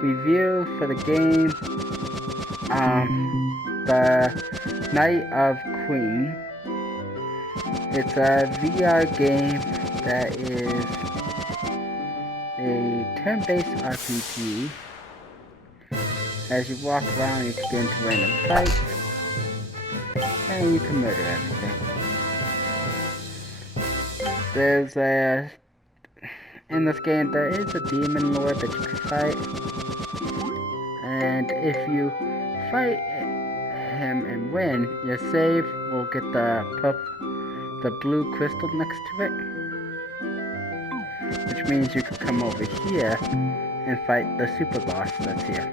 review for the game, the Night of Queen. It's a VR game that is a turn-based RPG. As you walk around, you can get into random fights, and you can murder everything. In this game, there is a demon lord that you can fight, and if you fight him and win, your save will get the blue crystal next to it, which means you can come over here and fight the super boss that's here,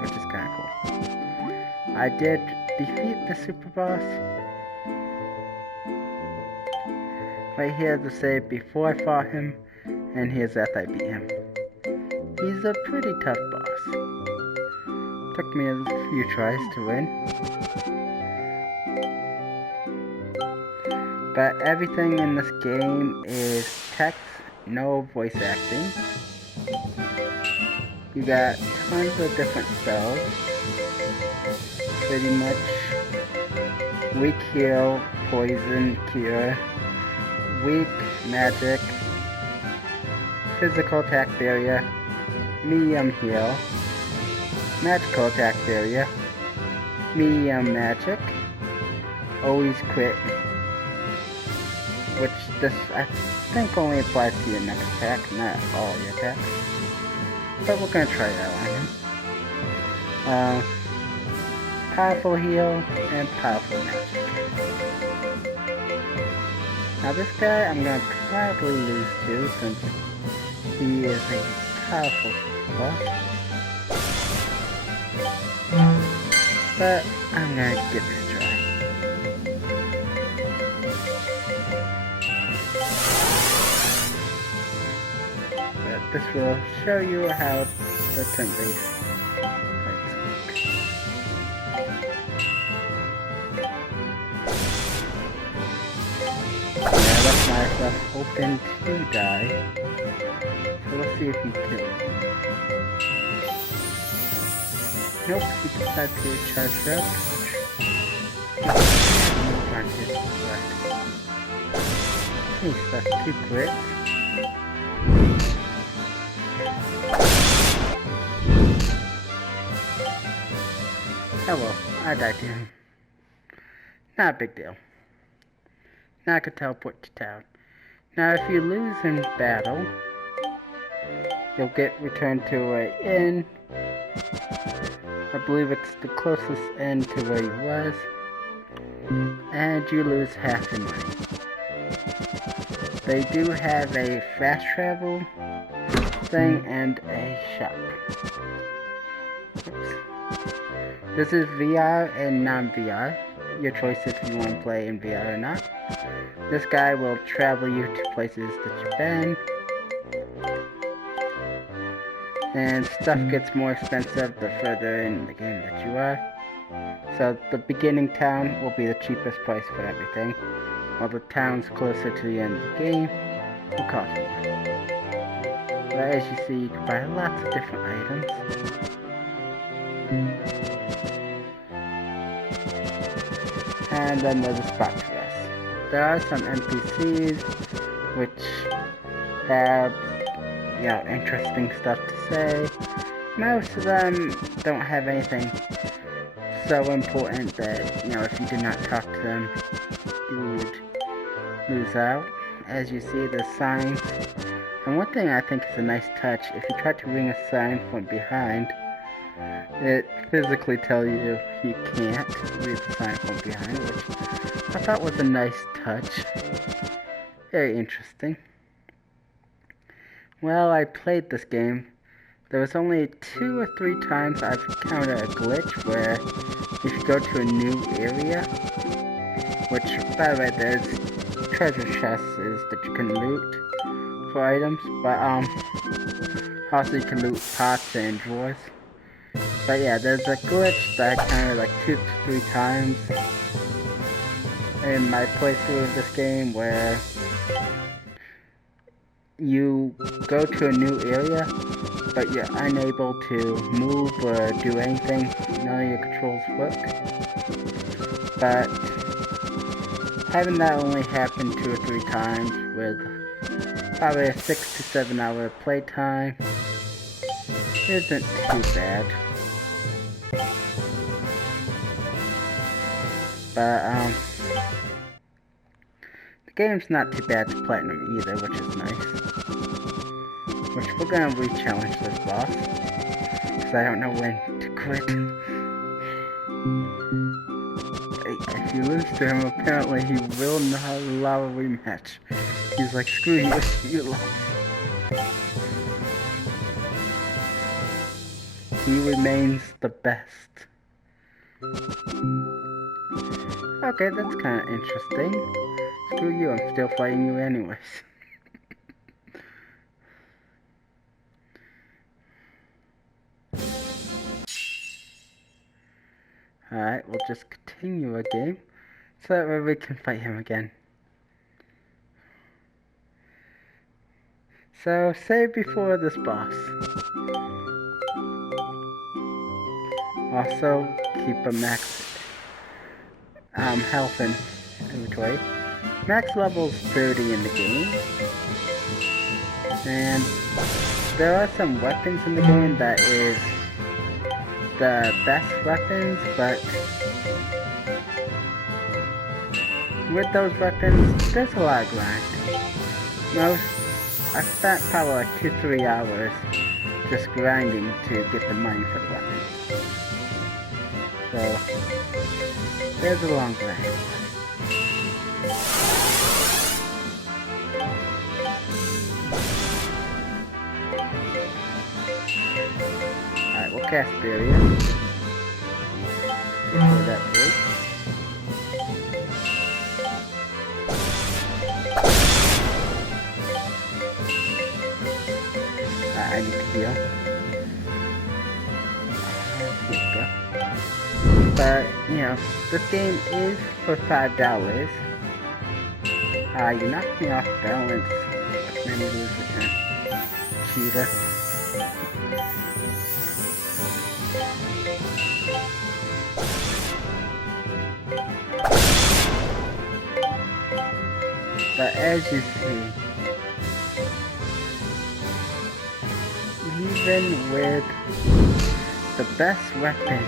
which is kind of cool. I did defeat the super boss. Right here the save before I fought him, and here's after I beat him. He's a pretty tough boss. Took me a few tries to win. But everything in this game is text, no voice acting. You got tons of different spells. Pretty much weak heal, poison cure, weak magic, physical attack barrier, medium heal, magical attack barrier, medium magic, always crit, which this I think only applies to your next attack, not all your attacks. But we're gonna try that on him. Powerful heal and powerful magic. Now this guy I'm gonna probably lose to since he is a powerful boss. But I'm gonna give it a try. But this will show you how the turn-based fights work. I left myself open to die. So let's see if he kills me. Nope, he decided to charge up. Move on his left. He's left 2 crits. Oh well, I died to him. Not a big deal. Now I can teleport to town. Now if you lose in battle, you'll get returned to an inn. I believe it's the closest inn to where you was. And you lose half your money. They do have a fast travel thing and a shop. Oops. This is VR and non-VR. Your choice if you want to play in VR or not. This guy will travel you to places that you've been. And stuff gets more expensive the further in the game that you are. So the beginning town will be the cheapest price for everything, while the towns closer to the end of the game will cost more. But as you see, you can buy lots of different items. And then there's a spot to rest. There are some NPCs which have, interesting stuff to say. Most of them don't have anything so important that, if you did not talk to them, you would lose out. As you see, there's signs. And one thing I think is a nice touch, if you try to ring a sign from behind, it physically tells you you can't read the sign from behind, which I thought was a nice touch. Very interesting. Well, I played this game. There was only 2 or 3 times I've encountered a glitch where if you go to a new area, which, by the way, there's treasure chests that you can loot for items, but also you can loot pots and drawers. But yeah, there's a glitch that I encountered like 2 to 3 times in my playthrough of this game where you go to a new area but you're unable to move or do anything. None of your controls work. But having that only happen 2 or 3 times with probably a 6 to 7 hour playtime isn't too bad. But the game's not too bad to platinum either, which is nice. Which we're gonna re-challenge this boss, because I don't know when to quit. If you lose to him, apparently he will not allow a rematch. He's like, screw you, you lost. He remains the best. Okay, that's kind of interesting. Screw you, I'm still fighting you anyways. Alright, we'll just continue our game so that way we can fight him again. So, save before this boss. Also, keep a max health and inventory. Max level's 30 in the game. And there are some weapons in the game that is the best weapons, but with those weapons, there's a lot of grind. I spent probably like 2-3 hours just grinding to get the money for the weapons. So, there's a long grind. Alright, we'll cast barrier. Before that breaks. I need to heal. Here we go. But, you know, this game is for $5. You knocked me off balance. Made me lose the turn. Cheater. But as you see, even with the best weapon,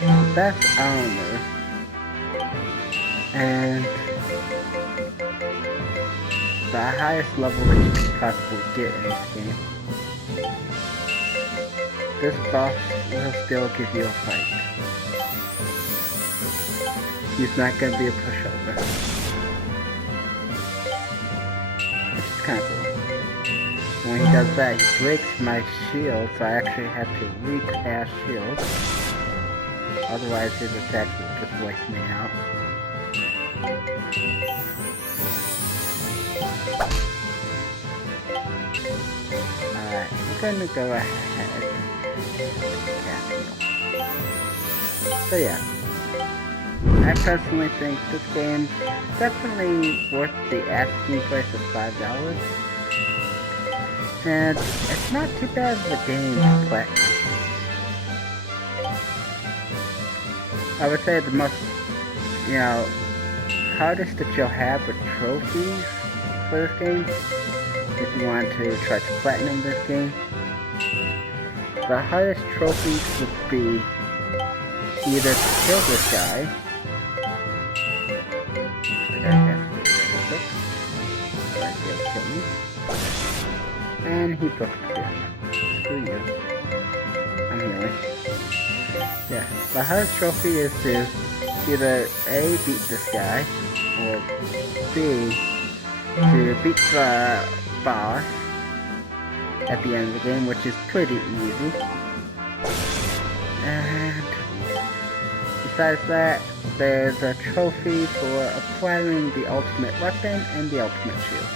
the best armor, and the highest level that you can possibly get in this game, this boss will still give you a fight. He's not going to be a pushover. Which is kind of cool. When he does that, he breaks my shield, so I actually have to recast shield. Otherwise, his attacks will just wipe me out. Alright, we're gonna go ahead. So yeah, I personally think this game definitely worth the asking price of $5. And it's not too bad of a game to play. I would say the most, hardest that you'll have with trophies for this game, if you want to try to platinum this game, the hardest trophies would be either to kill this guy, and he broke the spear. Screw you. I'm healing. Yeah, the hardest trophy is to either A, beat this guy, or B, to beat the boss at the end of the game, which is pretty easy. And besides that, there's a trophy for acquiring the ultimate weapon and the ultimate shield.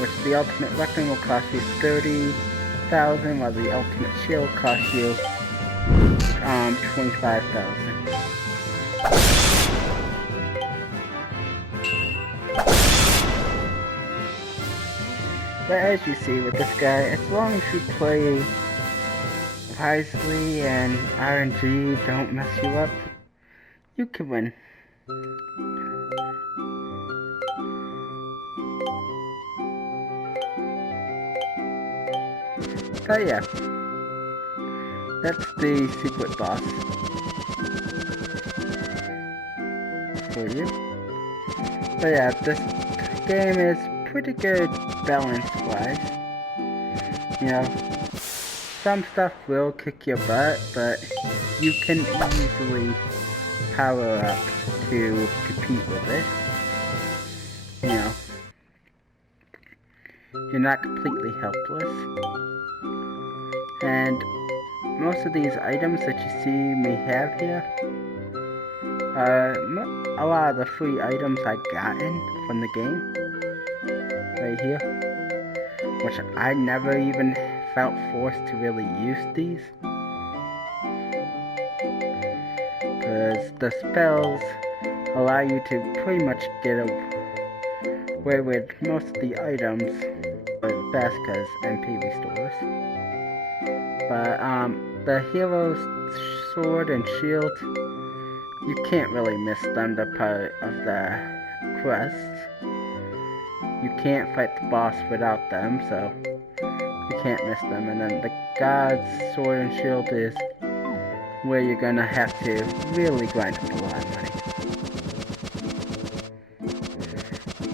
Which the ultimate weapon will cost you 30,000, while the ultimate shield costs you 25,000. But as you see with this guy, as long as you play wisely and RNG don't mess you up, you can win. But yeah, that's the secret boss for you. But yeah, this game is pretty good balance-wise. You know, some stuff will kick your butt, but you can easily power up to compete with it. You know, you're not completely helpless. And most of these items that you see me have here are a lot of the free items I've gotten from the game. Right here. Which I never even felt forced to really use these. Because the spells allow you to pretty much get away with most of the items, but best because MP restores. But the hero's sword and shield, you can't really miss them. They're part of the quest. You can't fight the boss without them, so you can't miss them. And then the god's sword and shield is where you're gonna have to really grind up a lot of money.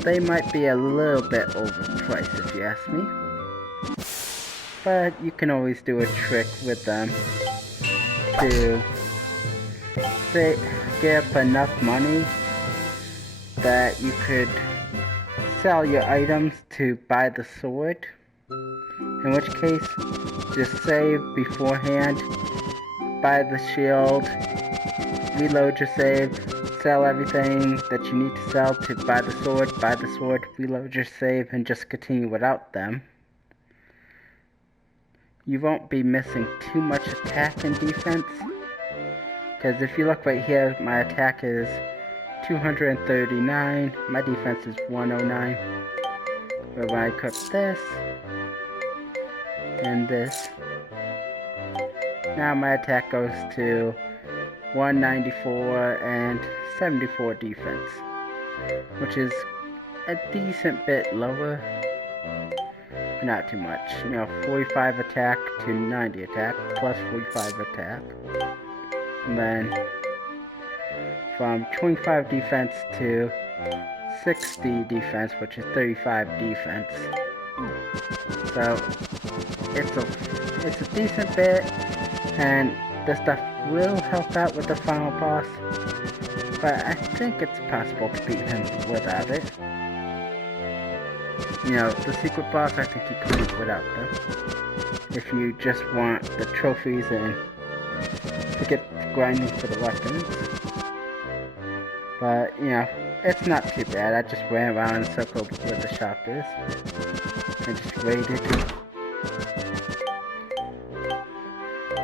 They might be a little bit overpriced if you ask me. But you can always do a trick with them to get up enough money that you could sell your items to buy the sword. In which case, just save beforehand, buy the shield, reload your save, sell everything that you need to sell to buy the sword, reload your save, and just continue without them. You won't be missing too much attack and defense. Because if you look right here, my attack is 239, my defense is 109. But when I equip this, and this, now my attack goes to 194 and 74 defense, which is a decent bit lower. Not too much, you know, 45 attack to 90 attack, plus 45 attack. And then from 25 defense to 60 defense, which is 35 defense. So it's a decent bit, and this stuff will help out with the final boss, but I think it's possible to beat him without it. You know, the secret boss, I think you can beat without them. If you just want the trophies and to get grinding for the weapons. But, you know, it's not too bad. I just ran around in a circle where the shop is. And just raided.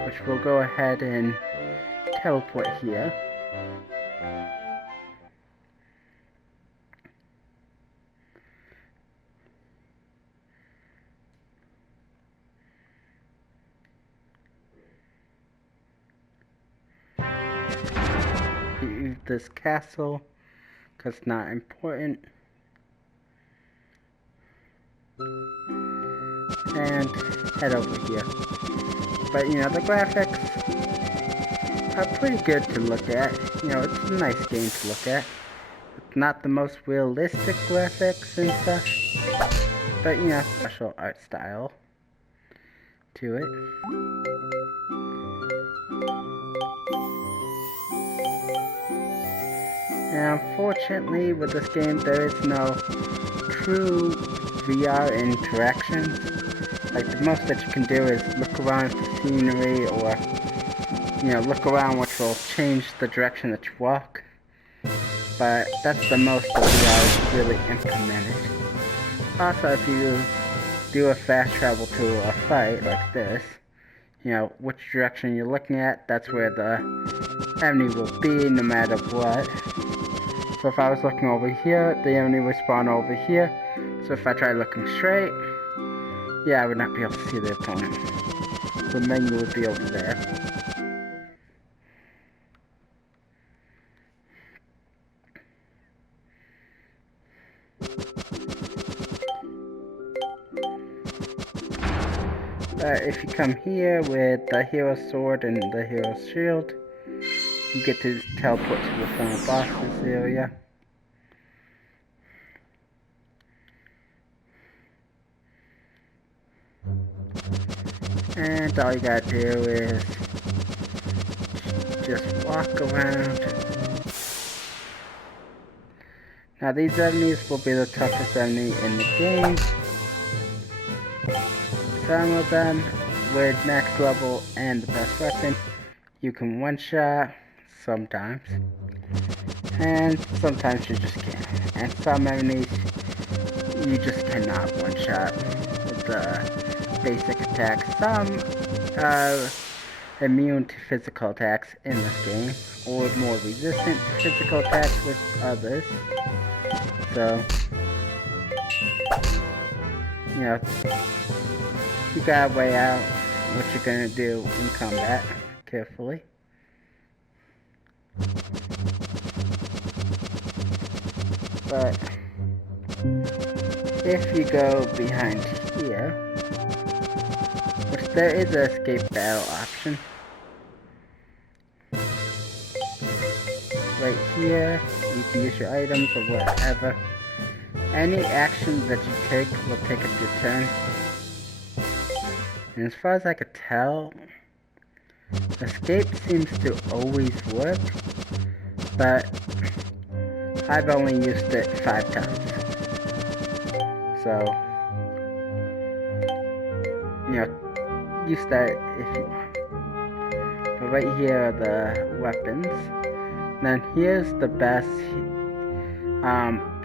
Which we'll go ahead and teleport here. This castle, because it's not important, and head over here. But you know, the graphics are pretty good to look at. You know, it's a nice game to look at. It's not the most realistic graphics and stuff, but you know, special art style to it. And unfortunately, with this game, there is no true VR interaction. Like, the most that you can do is look around at the scenery, or, you know, look around, which will change the direction that you walk. But that's the most that VR is really implemented. Also, if you do a fast travel to a fight like this, you know, which direction you're looking at, that's where the enemy will be, no matter what. So if I was looking over here, the enemy would spawn over here. So if I try looking straight, Yeah, I would not be able to see the opponent. The menu would be over there. If you come here with the hero sword and the hero shield, you get to teleport to the final boss's area. And all you gotta do is just walk around. Now these enemies will be the toughest enemy in the game. Some of them with max level and the best weapon, you can one-shot sometimes. And sometimes you just can't. And some enemies, you just cannot one-shot with the basic attacks. Some are immune to physical attacks in this game, or more resistant to physical attacks with others. So, you know, you gotta weigh out what you're gonna do in combat carefully. But if you go behind here, which there is an escape battle option. Right here, you can use your items or whatever. Any action that you take will take up your turn. And as far as I could tell, escape seems to always work, but I've only used it 5 times. So, you know, use that if you want. But right here are the weapons. Then here's the best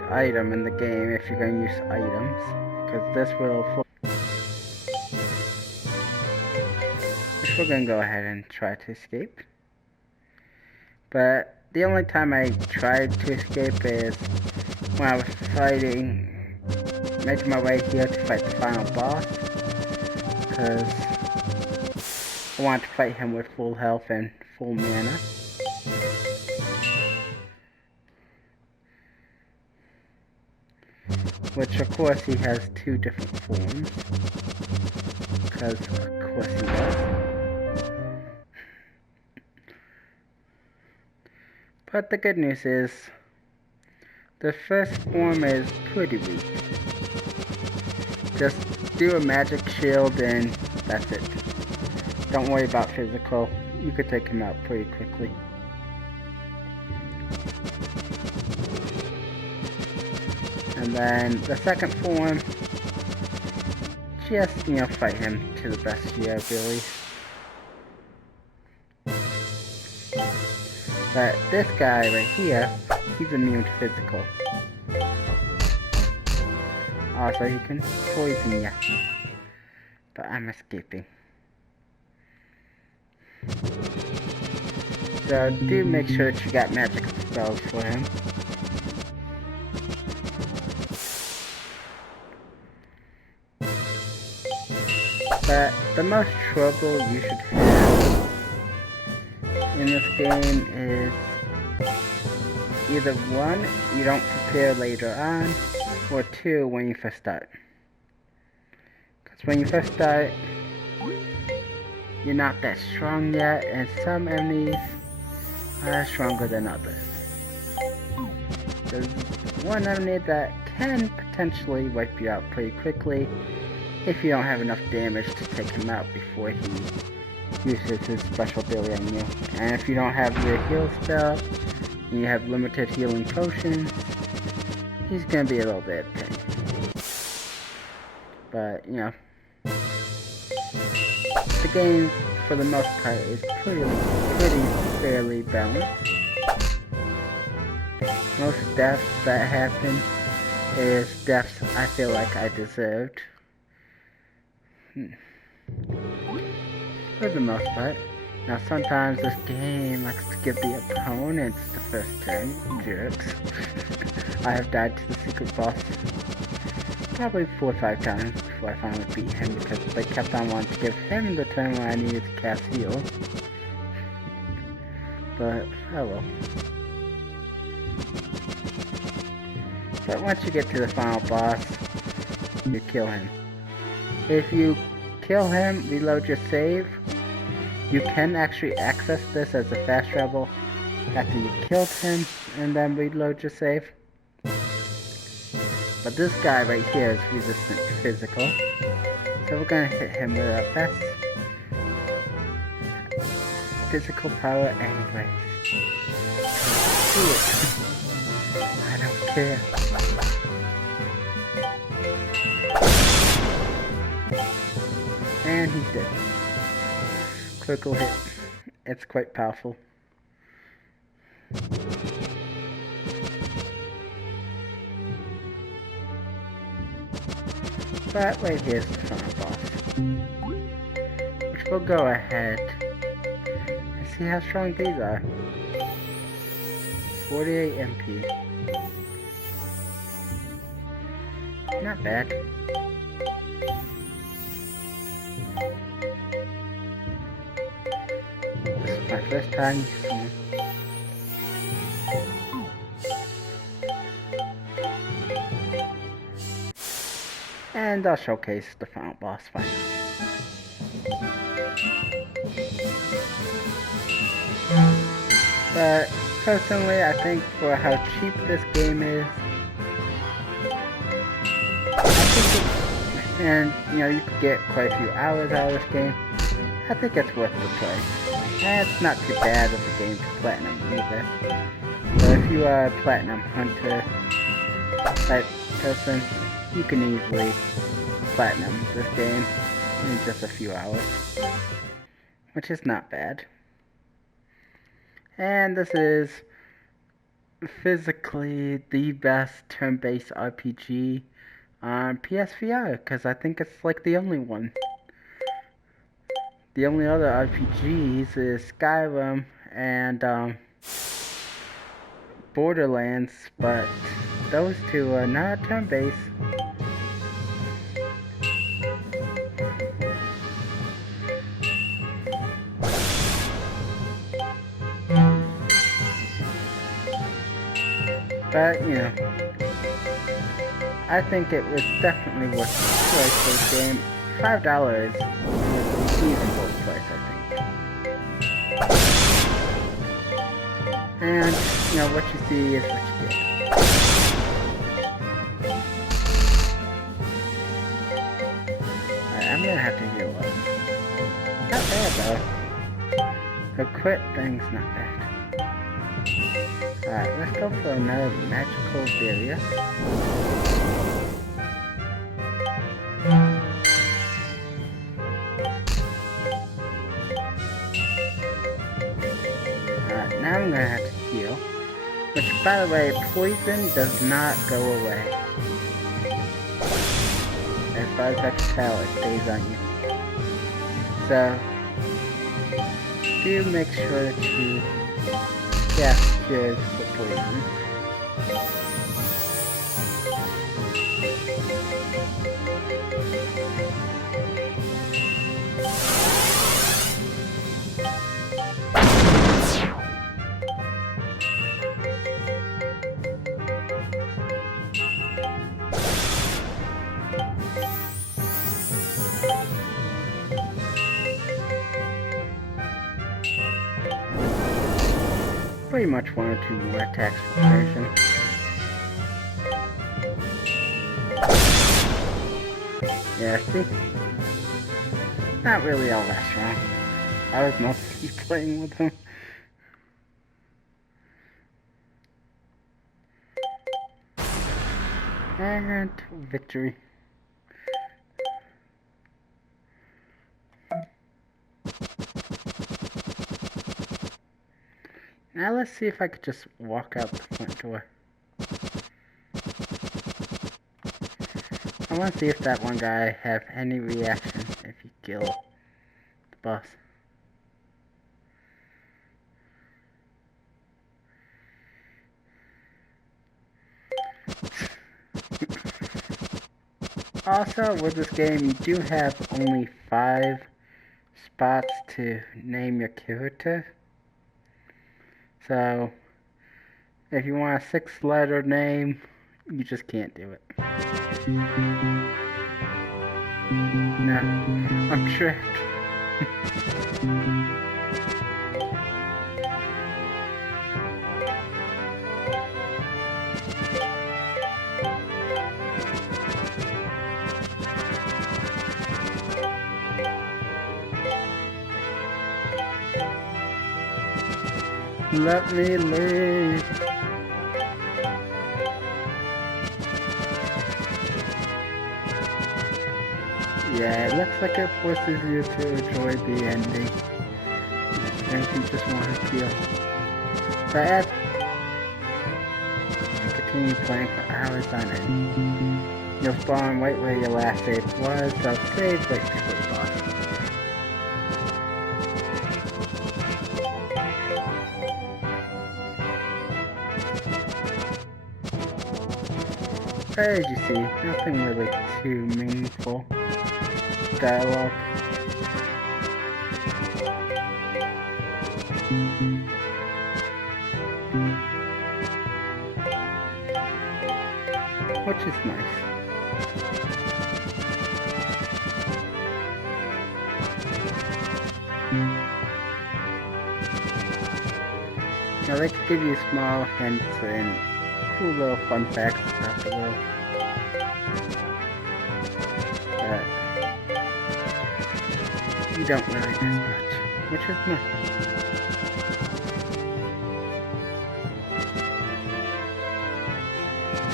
item in the game if you're going to use items, because this will... We're going to go ahead and try to escape. But the only time I tried to escape is when I was making my way here to fight the final boss, because I wanted to fight him with full health and full mana. Which of course he has 2 different forms, because of course he does. But the good news is, the first form is pretty weak. Just do a magic shield and that's it. Don't worry about physical. You could take him out pretty quickly. And then the second form, just, you know, fight him to the best of your ability. But this guy right here, he's immune to physical. Also, he can poison you. But I'm escaping. So do make sure that you got magic spells for him. But the most trouble you should have in this game is either 1, you don't prepare later on, or 2, when you first start. Because when you first start, you're not that strong yet, and some enemies are stronger than others. There's one enemy that can potentially wipe you out pretty quickly if you don't have enough damage to take him out before he uses his special ability on you. And if you don't have your heal spell, and you have limited healing potions, he's gonna be a little bit of pain. But, you know, the game, for the most part, is pretty fairly balanced. Most deaths that happen is deaths I feel like I deserved. For the most part. Now sometimes this game likes to give the opponents the first turn, jerks. I have died to the secret boss probably 4 or 5 times before I finally beat him because they kept on wanting to give him the turn when I needed to cast heal. But, oh well. But once you get to the final boss, you kill him. If you kill him, reload your save, you can actually access this as a fast travel after you killed him and then reload your save. But this guy right here is resistant to physical, so we're gonna hit him with our best physical power anyways. Do it. I don't care. And he's dead. Critical hit. It's quite powerful. But right here's the final boss. Which we'll go ahead and see how strong these are. 48 MP. Not bad. This is my first time using it. And I'll showcase the final boss fight. But personally, I think for how cheap this game is, and you know, you could get quite a few hours out of this game, I think it's worth the price. And it's not too bad of a game to platinum either. So if you are a platinum hunter type person, you can easily platinum this game in just a few hours, which is not bad. And this is physically the best turn-based RPG on PSVR, because I think it's like the only one. The only other RPGs is Skyrim and Borderlands, but those two are not turn-based. But, you know, I think it was definitely worth the price for the game. $5 is a reasonable price, I think. And, you know, what you see is what you get. Alright, I'm gonna have to heal up. Not bad, though. The crit thing's not bad. Alright, let's go for another magical barrier. Alright, now I'm gonna have to heal. Which, by the way, poison does not go away. As far as I can tell, it stays on you. So, do make sure that you cast cures for poison. Pretty much 1 or 2 more attacks per person. Yeah, see? Not really all that strong. I was mostly playing with him. And victory. Now let's see if I could just walk out the front door. I want to see if that one guy have any reaction if you kill the boss. Also, with this game, you do have only 5 spots to name your character. So, if you want a 6-letter name, you just can't do it. No, I'm tricked. Let me leave. Yeah, it looks like it forces you to enjoy the ending. And you just want to kill. But as you continue playing for hours on end, you'll spawn right where your last save was, so save right before the boss. As you see, nothing really too meaningful dialogue. Which is nice. Now they could give you small hints and cool little fun facts about the world. But you don't really miss much, which is nice.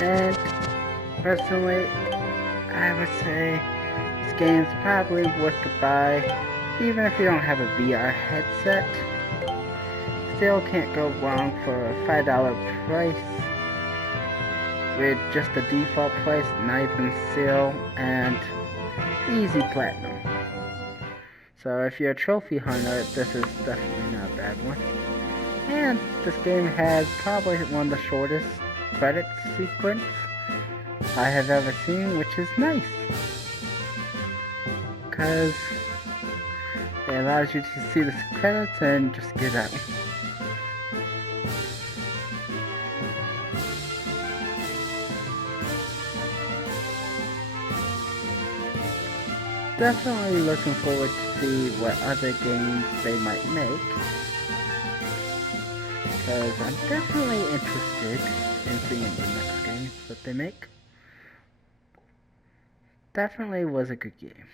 And personally, I would say this game's probably worth the buy, even if you don't have a VR headset. Still can't go wrong for a $5 price, with just the default price, not even sale, and easy platinum. So if you're a trophy hunter, this is definitely not a bad one. And this game has probably one of the shortest credits sequence I have ever seen, which is nice, because it allows you to see the credits and just get out. Definitely looking forward to see what other games they might make, because I'm definitely interested in seeing the next games that they make. Definitely was a good game.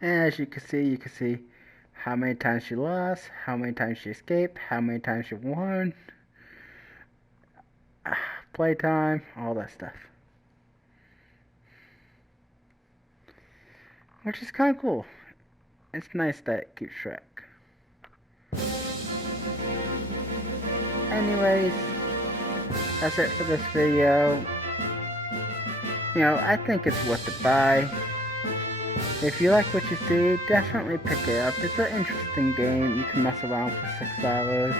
And as you can see how many times you lost, how many times you escaped, how many times you won, playtime, all that stuff. Which is kind of cool. It's nice that it keeps track. Anyways, that's it for this video. You know, I think it's worth the buy. If you like what you see, definitely pick it up. It's an interesting game. You can mess around for 6 hours.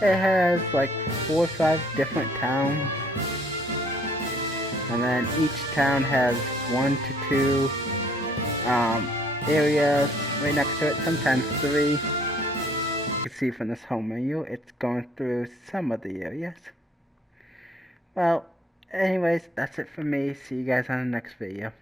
It has like 4 or 5 different towns. And then each town has 1 to 2 areas right next to it, sometimes 3. You can see from this home menu, it's going through some of the areas. Well, anyways, that's it for me. See you guys on the next video.